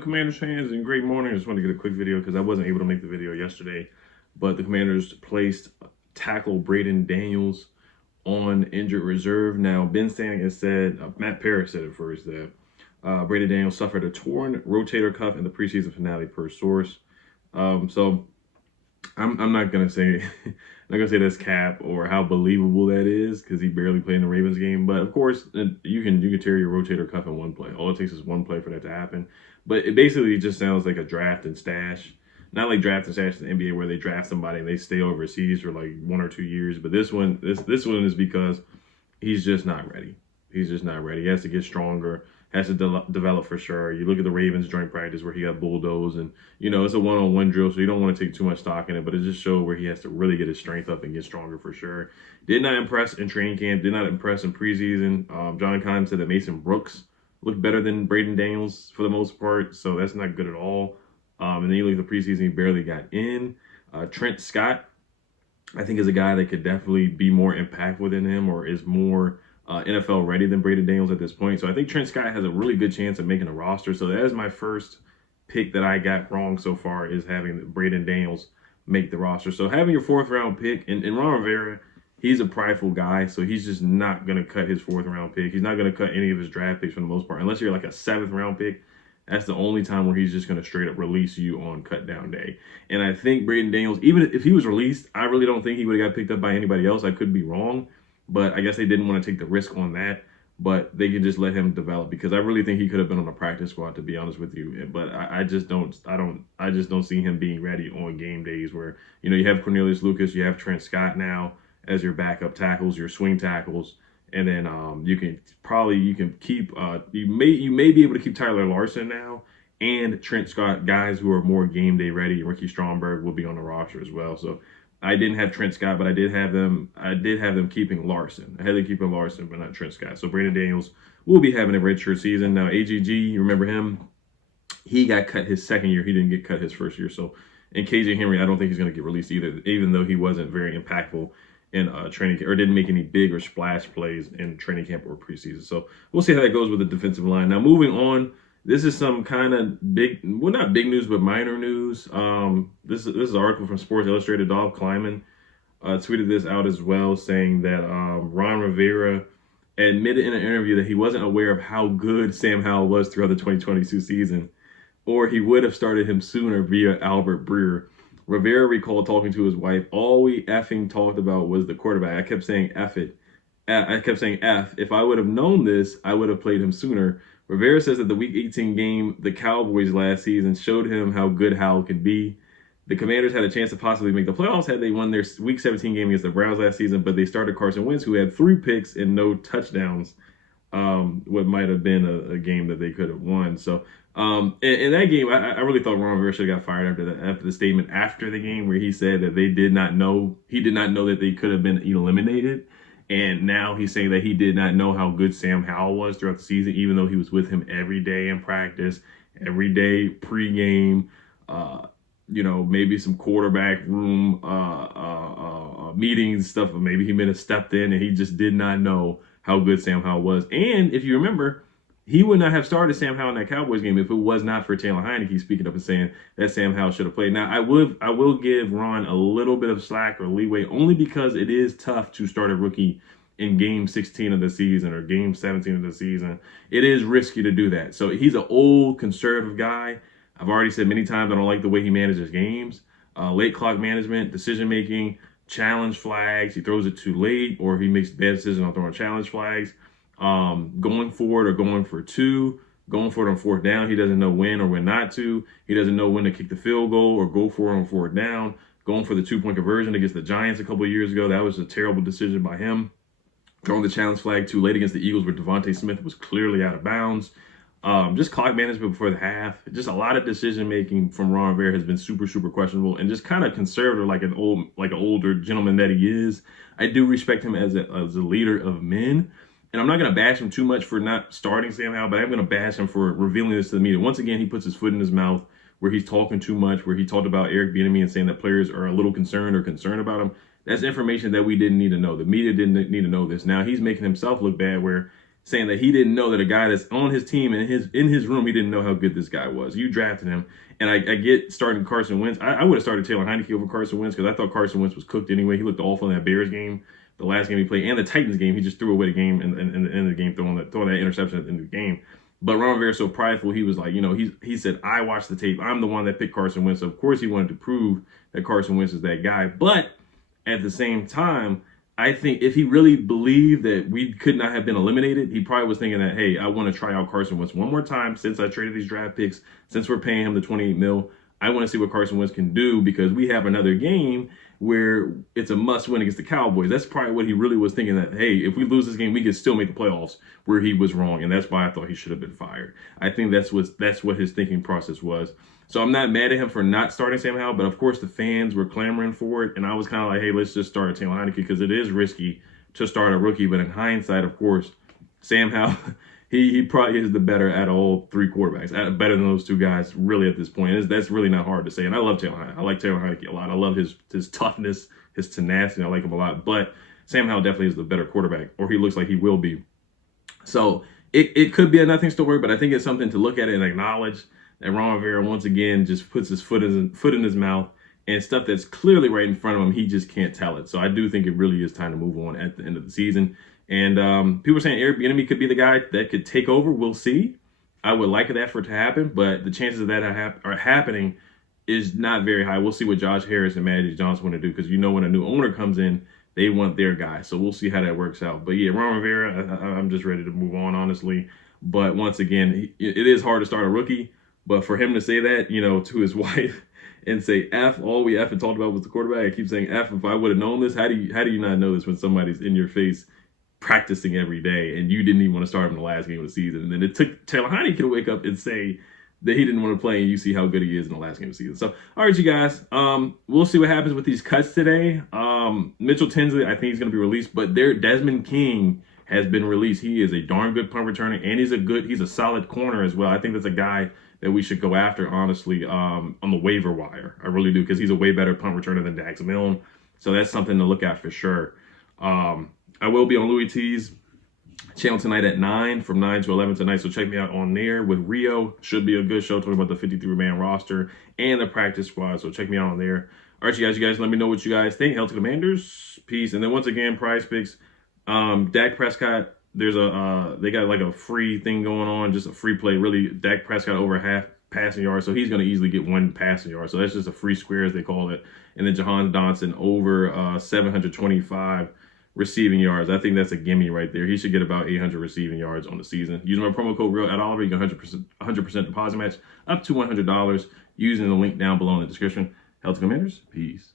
Commanders fans, and great morning. I just wanted to get a quick video because I wasn't able to make the video yesterday. But the Commanders placed tackle Braedan Daniels on injured reserve. Now, Ben Standing has said, Matt Parris said it first, that Braedan Daniels suffered a torn rotator cuff in the preseason finale per source. So I'm not gonna say that's cap or how believable that is because he barely played in the Ravens game. But of course, you can tear your rotator cuff in one play. All it takes is one play for that to happen. But it basically just sounds like a draft and stash. Not like draft and stash in the NBA where they draft somebody and they stay overseas for like 1 or 2 years. But this one is because he's just not ready. He's just not ready. He has to get stronger, has to develop for sure. You look at the Ravens joint practice where he got bulldozed, and it's a one-on-one drill, so you don't want to take too much stock in it, but it just showed where he has to really get his strength up and get stronger for sure. Did not impress in training camp, did not impress in preseason. John Kime said that Mason Brooks looked better than Braedan Daniels for the most part, so that's not good at all. And then you look at the preseason, he barely got in. Trent Scott, I think, is a guy that could definitely be more impactful than him or is more NFL ready than Braedan Daniels at this point. So I think Trent Scott has a really good chance of making a roster. So that is my first pick that I got wrong so far, is having Braedan Daniels make the roster. So having your 4th round pick, and Ron Rivera, he's a prideful guy, so he's just not going to cut his 4th round pick. He's not going to cut any of his draft picks for the most part, unless you're like a 7th round pick. That's the only time where he's just going to straight up release you on cut down day. And I think Braedan Daniels, even if he was released, I really don't think he would have got picked up by anybody else. I could be wrong, but I guess they didn't want to take the risk on that. But they could just let him develop, because I really think he could have been on the practice squad, to be honest with you. But I just don't see him being ready on game days where, you have Cornelius Lucas, you have Trent Scott now as your backup tackles, your swing tackles. And then you can keep you may be able to keep Tyler Larsen now and Trent Scott, guys who are more game day ready. Ricky Stromberg will be on the roster as well. So I didn't have Trent Scott, but I did have them keeping Larsen. I had them keeping Larsen, but not Trent Scott. So Braedan Daniels will be having a redshirt season. Now AGG, you remember him? He got cut his 2nd year. He didn't get cut his 1st year. So, and KJ Henry, I don't think he's going to get released either, even though he wasn't very impactful in training camp, or didn't make any big or splash plays in training camp or preseason. So we'll see how that goes with the defensive line. Now, moving on, this is some kind of big, well, not big news, but minor news. This is an article from Sports Illustrated. Dolph Kleiman tweeted this out as well, saying that Ron Rivera admitted in an interview that he wasn't aware of how good Sam Howell was throughout the 2022 season, or he would have started him sooner via Albert Breer. Rivera recalled talking to his wife, "All we effing talked about was the quarterback. I kept saying F it. I kept saying F. If I would have known this, I would have played him sooner." Rivera says that the Week 18 game, the Cowboys last season, showed him how good Howell could be. The Commanders had a chance to possibly make the playoffs had they won their Week 17 game against the Browns last season, but they started Carson Wentz, who had 3 picks and no touchdowns. What might have been a game that they could have won. So in that game, I really thought Ron Rivera should have got fired after the statement after the game where he said that he did not know that they could have been eliminated. And now he's saying that he did not know how good Sam Howell was throughout the season, even though he was with him every day in practice, every day pregame, maybe some quarterback room meetings, stuff. Maybe he may have stepped in and he just did not know how good Sam Howell was. And if you remember, he would not have started Sam Howell in that Cowboys game if it was not for Taylor Heineke speaking up and saying that Sam Howell should have played. Now, I will give Ron a little bit of slack or leeway, only because it is tough to start a rookie in game 16 of the season or game 17 of the season. It is risky to do that. So he's an old conservative guy. I've already said many times I don't like the way he manages games. Late clock management, decision making, challenge flags. He throws it too late, or he makes bad decisions on throwing challenge flags. Going for it or going for 2, going for it on 4th down. He doesn't know when or when not to. He doesn't know when to kick the field goal or go for it on 4th down. Going for the 2-point conversion against the Giants a couple of years ago. That was a terrible decision by him. Throwing the challenge flag too late against the Eagles where Devontae Smith was clearly out of bounds. Just clock management before the half. Just a lot of decision making from Ron Rivera has been super, super questionable, and just kind of conservative, like an older gentleman that he is. I do respect him as a leader of men. And I'm not going to bash him too much for not starting Sam Howell, but I'm going to bash him for revealing this to the media. Once again, he puts his foot in his mouth where he's talking too much, where he talked about Eric Bieniemy and saying that players are a little concerned about him. That's information that we didn't need to know. The media didn't need to know this. Now he's making himself look bad where saying that he didn't know that a guy that's on his team and in his room, he didn't know how good this guy was. You drafted him, and I get starting Carson Wentz. I would have started Taylor Heineke over Carson Wentz because I thought Carson Wentz was cooked anyway. He looked awful in that Bears game, the last game he played, and the Titans game. He just threw away the game in the end of the game, throwing that interception at the end of the game. But Ron Rivera so prideful, he was like, he said, I watched the tape. I'm the one that picked Carson Wentz. So of course, he wanted to prove that Carson Wentz is that guy. But at the same time, I think if he really believed that we could not have been eliminated, he probably was thinking that, hey, I want to try out Carson Wentz one more time since I traded these draft picks, since we're paying him the $28 million. I want to see what Carson Wentz can do because we have another game where it's a must win against the Cowboys. That's probably what he really was thinking, that, hey, if we lose this game, we could still make the playoffs, where he was wrong. And that's why I thought he should have been fired. I think that's what his thinking process was. So I'm not mad at him for not starting Sam Howell, but of course the fans were clamoring for it. And I was kind of like, hey, let's just start Taylor Heineke because it is risky to start a rookie. But in hindsight, of course, Sam Howell, he probably is the better out of all three quarterbacks, better than those two guys really at this point. That's really not hard to say. And I love Taylor Heineke. I like Taylor Heineke a lot. I love his toughness, his tenacity. I like him a lot. But Sam Howell definitely is the better quarterback, or he looks like he will be. So it could be a nothing story, but I think it's something to look at and acknowledge that Ron Rivera once again just puts his foot in his mouth, and stuff that's clearly right in front of him, he just can't tell it. So I do think it really is time to move on at the end of the season. And people are saying Airbnb could be the guy that could take over. We'll see. I would like that for it to happen, but the chances of that are happening is not very high. We'll see what Josh Harris and Magic Johnson want to do, because when a new owner comes in, they want their guy. So we'll see how that works out. But yeah, Ron Rivera, I'm just ready to move on, honestly. But once again, it is hard to start a rookie. But for him to say that, to his wife and say F, all we F and talked about was the quarterback. I keep saying F. If I would have known this, how do you not know this when somebody's in your face practicing every day and you didn't even want to start him in the last game of the season? And then it took Taylor Heineke to wake up and say that he didn't want to play, and you see how good he is in the last game of the season. So, all right, you guys, we'll see what happens with these cuts today. Mitchell Tinsley, I think he's going to be released, but Desmond King has been released. He is a darn good punt returner, and he's a solid corner as well. I think that's a guy that we should go after, honestly, on the waiver wire. I really do, because he's a way better punt returner than Dax Milne. So that's something to look at for sure. I will be on Louis T's channel tonight at 9, from 9 to 11 tonight. So check me out on there with Rio. Should be a good show talking about the 53-man roster and the practice squad. So check me out on there. All right, you guys, let me know what you guys think. Hail to Commanders. Peace. And then once again, Prize Picks. Dak Prescott, they got like a free thing going on, just a free play. Really, Dak Prescott over half passing yards, so he's going to easily get one passing yard. So that's just a free square, as they call it. And then Jahan Dotson over 725 receiving yards. I think that's a gimme right there. He should get about 800 receiving yards on the season. Using my promo code REAL@Oliver, you get 100% deposit match up to $100 using the link down below in the description. Hail to Commanders. Peace.